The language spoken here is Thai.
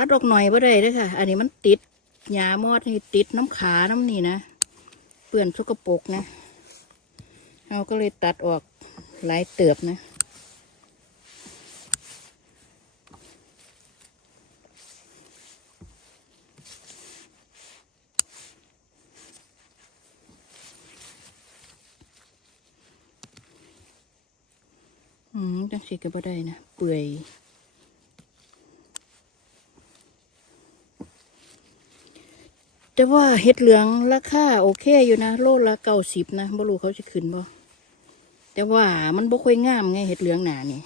ตัดออกหน่อยบ่ได้เด้อค่ะ อันนี้มันติดหญ้ามอดนี่ติดน้ำขาน้ำนี่นะ เปื่อนสกปรกนะเราก็เลยตัดออกหลายเติบนะอืมจังสีก็บ่ได้นะ เปื่อย แต่ว่าเห็ดเหลืองราคาโอเคอยู่นะ โลละเก้าสิบนะบ่รู้เขาจะขึ้นบ่แต่ว่ามันบ่ค่อยงามไงเห็ดเหลืองหนานี่